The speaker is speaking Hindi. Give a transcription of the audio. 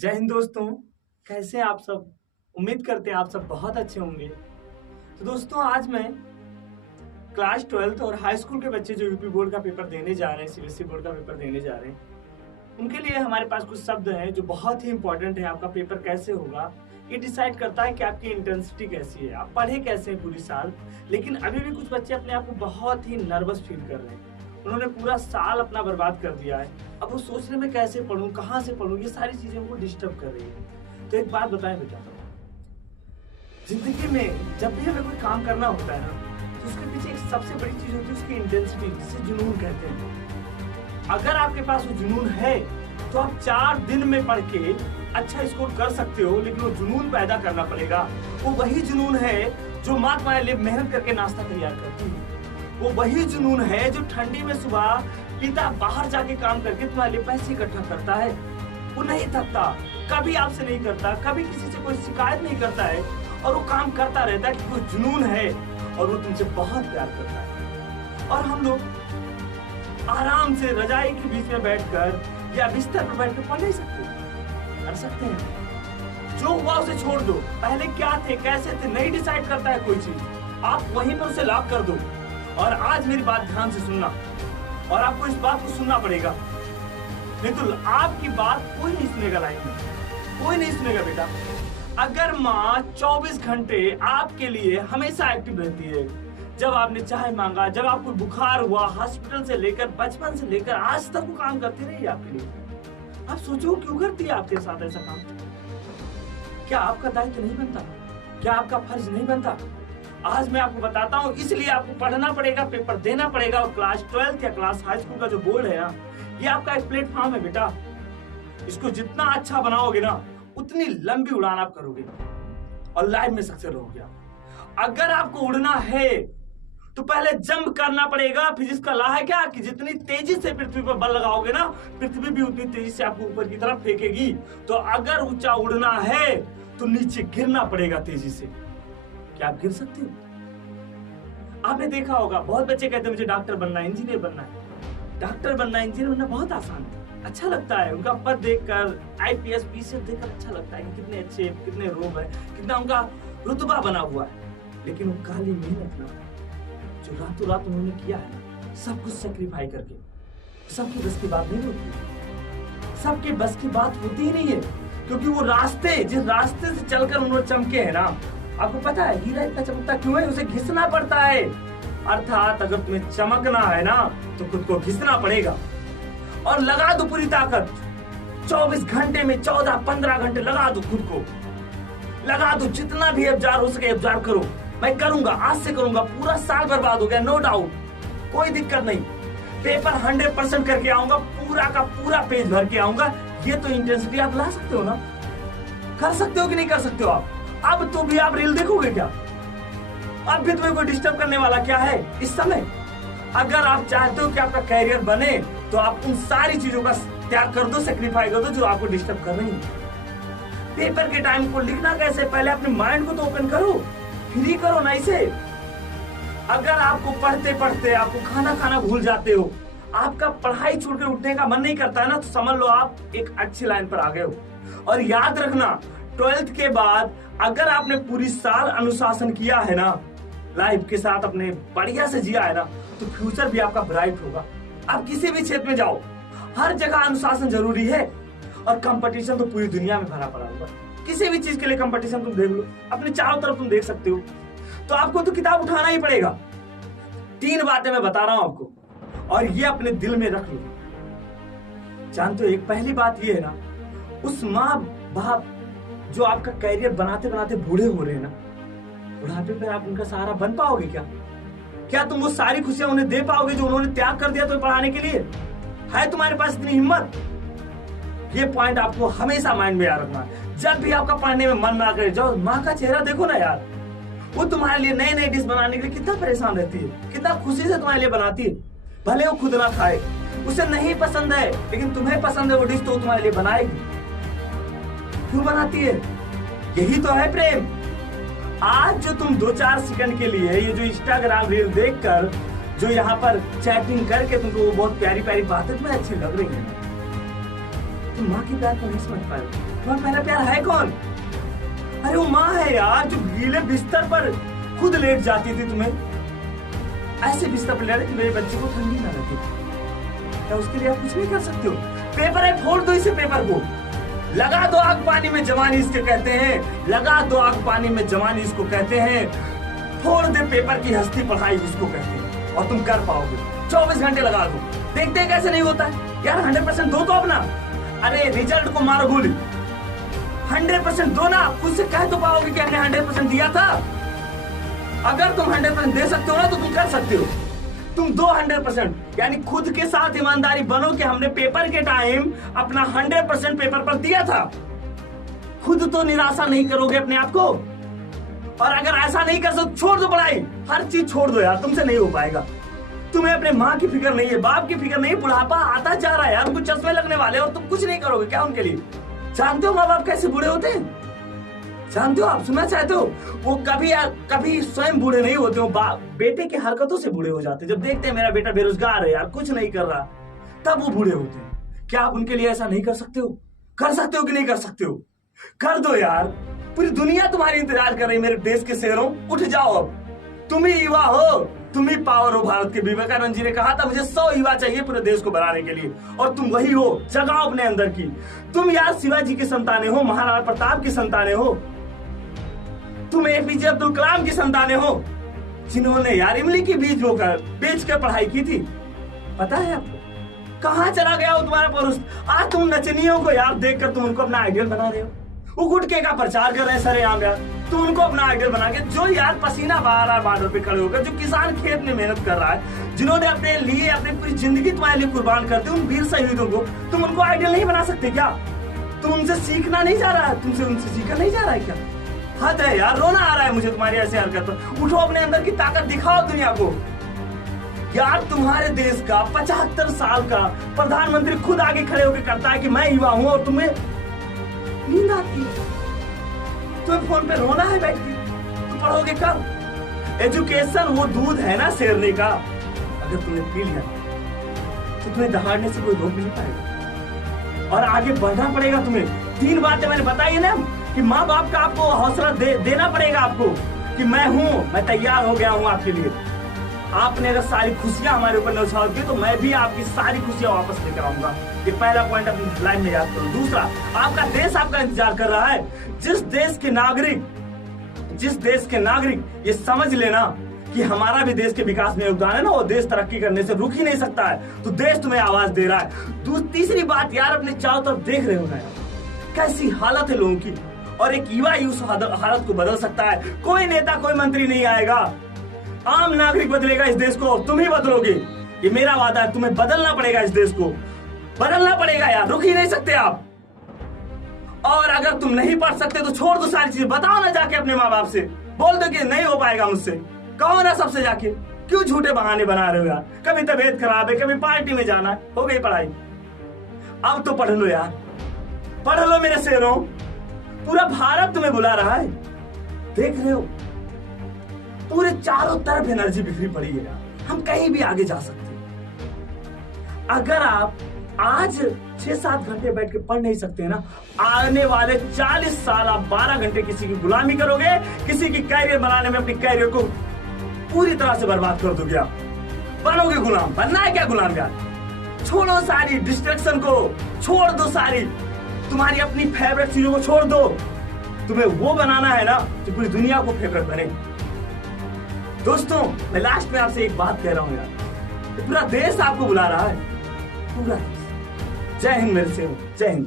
जय हिंद दोस्तों। कैसे हैं आप सब? उम्मीद करते हैं आप सब बहुत अच्छे होंगे। तो दोस्तों, आज मैं क्लास 12th और हाई स्कूल के बच्चे जो यूपी बोर्ड का पेपर देने जा रहे हैं, सीबीएसई बोर्ड का पेपर देने जा रहे हैं, उनके लिए हमारे पास कुछ शब्द हैं जो बहुत ही इंपॉर्टेंट है। आपका पेपर कैसे होगा ये डिसाइड करता है कि आपकी इंटेंसिटी कैसी है, आप पढ़े कैसे हैं पूरी साल। लेकिन अभी भी कुछ बच्चे अपने आप को बहुत ही नर्वस फील कर रहे हैं। उन्होंने पूरा साल अपना बर्बाद कर दिया है। अब वो सोच रहे मैं कैसे पढ़ूं, कहाँ से पढ़ूं, ये सारी चीजें उनको डिस्टर्ब कर रही है। तो एक बात बताएं बेटा, जिंदगी में जब भी हमें कोई काम करना होता है ना, तो उसके पीछे एक सबसे बड़ी चीज होती है उसकी इंटेंसिटी, जिसे जुनून कहते हैं। अगर आपके पास वो जुनून है तो आप 4 दिन में पढ़ के अच्छा स्कोर कर सकते हो, लेकिन वो जुनून पैदा करना पड़ेगा। वो वही जुनून है जो माँ तुम्हारे लिए मेहनत करके नाश्ता तैयार करती है। वो वही जुनून है जो ठंडी में सुबह पिता बाहर जाके काम करके तुम्हारे लिए पैसे इकट्ठा करता है। वो नहीं थकता, कभी आपसे नहीं करता, कभी किसी से कोई शिकायत नहीं करता है, और वो काम करता रहता है कि कोई जुनून है और वो तुमसे बहुत प्यार करता है। और हम लोग आराम से रजाई के बीच में बैठकर या बिस्तर पर बैठकर पढ़ नहीं सकते? कर सकते हैं। जो हुआ उसे छोड़ दो। पहले क्या थे, कैसे थे, नहीं डिसाइड करता है कोई चीज। आप वहीं पर उसे लॉक कर दो। और आज मेरी बात ध्यान से सुनना, और आपको इस बात को सुनना पड़ेगा, नहीं तो आपकी बात कोई नहीं सुनेगा। लाइफ में कोई नहीं सुनेगा बेटा। अगर माँ 24 घंटे आपके लिए हमेशा एक्टिव रहती है, जब आपने चाय मांगा, जब आपको बुखार हुआ, हॉस्पिटल से लेकर बचपन से लेकर आज तक वो काम करती रही आपके लिए, आप सोचो क्यों करती है आपके साथ ऐसा काम? क्या आपका दायित्व नहीं बनता? क्या आपका फर्ज नहीं बनता? आज मैं आपको बताता हूँ, इसलिए आपको पढ़ना पड़ेगा, पेपर देना पड़ेगा। और क्लास 12th या क्लास हाई स्कूल का जो बोर्ड है ना, ये आपका एक प्लेटफॉर्म है बेटा। इसको जितना अच्छा बनाओगे ना, उतनी लंबी उड़ान आप करोगे और लाइफ में सक्सेस रहोगे आप। अगर आपको उड़ना है तो पहले जंप करना पड़ेगा। फिजिक्स का लॉ है क्या कि जितनी तेजी से पृथ्वी पर बल लगाओगे ना, पृथ्वी भी उतनी तेजी से आपको ऊपर की तरफ फेंकेगी। तो अगर ऊंचा उड़ना है तो नीचे गिरना पड़ेगा तेजी से। क्या आप गिर सकते हो? आपने देखा होगा, बहुत बच्चे कहते हैं मुझे डॉक्टर बनना है, इंजीनियर बनना है। डॉक्टर बनना, इंजीनियर बनना बहुत आसान है, अच्छा लगता है। उनका पद देखकर, आईपीएस पीसीएस देखकर अच्छा लगता है कि कितने अच्छे, कितने रोब है, कितना उनका रुतबा बना हुआ है। लेकिन वो काली मेहनत ना, जो रातों रात उन्होंने किया है, सब कुछ सेक्रीफाई करके, सबकी बस की बात नहीं होती। सबके बस की बात होती ही नहीं है, क्योंकि वो रास्ते, जिस रास्ते से चलकर उन्होंने चमके है ना, आपको पता है हीरा इतना चमकता क्यों है? उसे घिसना पड़ता है। अर्थात अगर तुम्हें चमकना है ना, तो खुद को घिसना पड़ेगा। और लगा दो पूरी ताकत, 24 घंटे में 14-15 घंटे लगा दो, खुद को लगा दो। जितना भी एब्जॉर्ब हो सके एब्जॉर्ब करो। मैं करूंगा, आज से करूंगा। पूरा साल बर्बाद हो गया, नो डाउट, कोई दिक्कत नहीं। पेपर 100% करके आऊंगा, पूरा का पूरा पेज भर के आऊंगा। ये तो इंटेंसिटी आप ला सकते हो ना? कर सकते हो कि नहीं कर सकते हो आप? अब तो भी आप रील देखोगे क्या? अब भी तुम्हें कोई डिस्टर्ब करने वाला क्या है इस समय? अगर आप चाहते हो कि आपका कैरियर बने, तो आप उन सारी चीजों का त्याग कर दो, सेक्रीफाई कर दो जो आपको डिस्टर्ब कर रही है। पेपर के टाइम को लिखना कैसे, पहले अपने माइंड को तो ओपन करो, फ्री करो ना इसे। अगर आपको पढ़ते पढ़ते आपको खाना भूल जाते हो, आपका पढ़ाई छोड़ के उठने का मन नहीं करता है ना, तो समझ लो आप एक अच्छी लाइन पर आ गए हो। और याद रखना, 12th के बाद अगर आपने पूरी साल अनुशासन किया है ना, लाइफ के साथ अपने बढ़िया से जिया है ना, तो फ्यूचर भी आपका ब्राइट होगा। आप किसी भी क्षेत्र में जाओ, हर जगह अनुशासन जरूरी है। और कंपटीशन तो पूरी दुनिया में भरा पड़ा होगा। किसी भी चीज के लिए कंपटीशन तुम देख लो, अपने चारों तरफ तुम देख सकते हो। तो आपको तो किताब उठाना ही पड़ेगा। 3 बातें मैं बता रहा हूं आपको, और ये अपने दिल में रख लो। जानते हो, एक पहली बात ये है ना, उस माँ बाप जो आपका कैरियर बनाते बनाते बूढ़े हो रहे हैं ना, बुढ़ापे पर आप उनका सहारा बन पाओगे क्या? क्या तुम वो सारी खुशियां उन्हें दे पाओगे जो उन्होंने त्याग कर दिया तुम्हें पढ़ाने के लिए? है तुम्हारे पास इतनी हिम्मत? ये पॉइंट आपको हमेशा माइंड में याद रखना। जब भी आपका पढ़ने में मन ना करे, जाओ माँ का चेहरा देखो ना यार। वो तुम्हारे लिए नए नए डिश बनाने के लिए कितना परेशान रहती है, कितना खुशी से तुम्हारे लिए बनाती है। भले वो खुद ना खाए, उसे नहीं पसंद है, लेकिन तुम्हें पसंद है वो डिश, तो तुम्हारे लिए बनाएगी। क्यों बनाती है? यही तो है प्रेम। आज जो तुम 2-4 सेकंड के लिए ये जो इंस्टाग्राम रील देखकर, जो यहाँ पर चैटिंग करके तुमको वो बहुत प्यारी प्यारी बातें तुम्हें अच्छी लग रही है, तुम माँ के प्यार को नहीं समझ पाए। तुम्हारा पहला प्यार है कौन? अरे वो माँ है यार, जो गीले बिस्तर पर खुद लेट जाती थी तुम्हें, ऐसे बिस्तर पर लेटे कि मेरे बच्चे को ठंडी ना लगे। क्या उसके लिए आप कुछ नहीं कर सकते हो? पेपर है, फोड़ दो इसे पेपर को, लगा दो आग पानी में जवानी इसके कहते हैं, लगा दो आग पानी में जवानी इसको कहते हैं, फोड़ दे पेपर की हस्ती पढ़ाई इसको कहते हैं। और तुम कर पाओगे, 24 घंटे लगा दो, देखते हैं कैसे नहीं होता है यार। 100% दो तो अपना, अरे रिजल्ट को मारो गोली, 100% दो ना। खुद से कह तो पाओगे कि हमने 100% दिया था। अगर तुम 100% दे सकते हो ना तो तुम कर सकते हो। तुम दो 100%, यानी खुद के साथ ईमानदारी बनो कि हमने पेपर के टाइम अपना 100% पेपर पर दिया था। खुद तो निराशा नहीं करोगे अपने आप को। और अगर ऐसा नहीं कर सकते छोड़ दो पढ़ाई, हर चीज छोड़ दो यार, तुमसे नहीं हो पाएगा। तुम्हें अपने माँ की फिक्र नहीं है, बाप की फिक्र नहीं, बुढ़ापा आता जा रहा है यार, उनको चश्मे लगने वाले और तुम कुछ नहीं करोगे क्या उनके लिए? जानते हो माँ बाप कैसे बूढ़े होते हैं? जानते हो आप? सुनना चाहते हो? वो कभी स्वयं बूढ़े नहीं होते, वो बेटे की हरकतों से बूढ़े हो जाते। जब देखते हैं मेरा बेटा बेरोजगार है यार, कुछ नहीं कर रहा, तब वो बूढ़े होते हैं। क्या आप उनके लिए ऐसा नहीं कर सकते हो? कर सकते हो कि नहीं कर सकते हो? कर दो यार, पूरी दुनिया तुम्हारी इंतजार कर रही है। मेरे देश के शेरों, उठ जाओ अब, तुम ही युवा हो, तुम ही पावर हो भारत के। विवेकानंद जी ने कहा था मुझे 100 युवा चाहिए पूरे देश को बनाने के लिए, और तुम वही हो। जगाओ अपने अंदर की। तुम यार शिवाजी की संतानें हो, महाराणा प्रताप की संतानें हो, तुम एपीजे अब्दुल कलाम की संतानें हो, जिन्होंने यार इमली की बीज बोकर बेच कर पढ़ाई की थी। पता है आपको कहां चला गया हो तुम्हारा पुरुष? आज तुम नचनियों को यार देखकर तुम उनको अपना आइडियल बना रहे हो। वो गुटके का प्रचार कर रहे हैं सरेआम यार, तुम उनको अपना आइडियल बना के, जो यार पसीना बहा रहा है बॉर्डर पे खड़े होकर, जो किसान खेत में मेहनत कर रहा है, जिन्होंने अपने लिए अपनी पूरी जिंदगी तुम्हारे लिए कुर्बान कर दी, उन वीर शहीदों को तुम उनको आइडियल नहीं बना सकते क्या? तुम उनसे सीखना नहीं जा रहा है? तुमसे उनसे सीखा नहीं जा रहा है क्या? हद है यार, रोना आ रहा है मुझे तुम्हारी ऐसी हरकत पर। उठो, अपने अंदर की ताकत दिखाओ दुनिया को। यार तुम्हारे देश का 75 साल का प्रधानमंत्री खुद आगे खड़े होकर करता है कि मैं युवा हूं, और तुम्हें नींद आती है, तुम्हें फोन पे रोना है बैठ के। तुम पढ़ोगे कब? एजुकेशन वो दूध है ना शेरनी का, अगर तुमने पी लिया तो तुम्हें दहाड़ने से कोई रोक नहीं पाएगा, और आगे बढ़ना पड़ेगा तुम्हें। 3 बातें मैंने बताई है ना, कि माँ बाप का आपको हौसला देना पड़ेगा आपको, कि मैं हूं, मैं तैयार हो गया हूं आपके लिए। आपने अगर सारी खुशियां हमारे ऊपर न्यौछावर की तो मैं भी आपकी सारी खुशियां वापस लेकर आऊंगा। ये पहला पॉइंट अपनी लाइन में याद करो। दूसरा, आपका देश आपका इंतजार कर रहा है। जिस देश के नागरिक ये समझ लेना कि हमारा भी देश के विकास में योगदान है ना, वो देश तरक्की करने से रुक ही नहीं सकता है, तो देश तुम्हें आवाज दे रहा है। तीसरी बात यार, अपने चारों तरफ देख रहे हो ना यार, कैसी हालत है लोगों की, और एक युवा ही उस हालत को बदल सकता है। कोई नेता, कोई मंत्री नहीं आएगा, आम नागरिक बदलेगा इस देश को, तुम ही बदलोगे। ये मेरा वादा है, तुम्हें बदलना पड़ेगा, इस देश को बदलना पड़ेगा यार, रुक ही नहीं सकते आप। और अगर तुम नहीं पढ़ सकते तो छोड़ दो सारी चीजें, बताओ ना जाके अपने माँ बाप से, बोल दो कि नहीं हो पाएगा मुझसे, कहो ना सबसे जाके। क्यों झूठे बहाने बना रहे हो यार? कभी तबीयत खराब है, कभी पार्टी में जाना है, हो गई पढ़ाई। अब तो पढ़ लो यार, पढ़ लो मेरे शेरों, पूरा भारत तुम्हें बुला रहा है। देख रहे हो पूरे चारों तरफ एनर्जी बिखरी पड़ी है यार, हम कहीं भी आगे जा सकते हैं। अगर आप आज 6-7 घंटे बैठ के पढ़ नहीं सकते ना, आने वाले 40 साल आप 12 घंटे किसी की गुलामी करोगे, किसी की कैरियर बनाने में अपनी कैरियर को पूरी तरह से बर्बाद कर दोगे। आप बनोगे गुलाम। बनना है क्या गुलाम यार? छोड़ो सारी डिस्ट्रैक्शन को, छोड़ दो सारी तुम्हारी अपनी फेवरेट चीजों को छोड़ दो। तुम्हें वो बनाना है ना जो पूरी दुनिया को फेवरेट बने। दोस्तों, मैं लास्ट में आपसे एक बात कह रहा हूं यार, पूरा देश आपको बुला रहा है, पूरा देश। जय हिंद मेरे से, जय हिंद।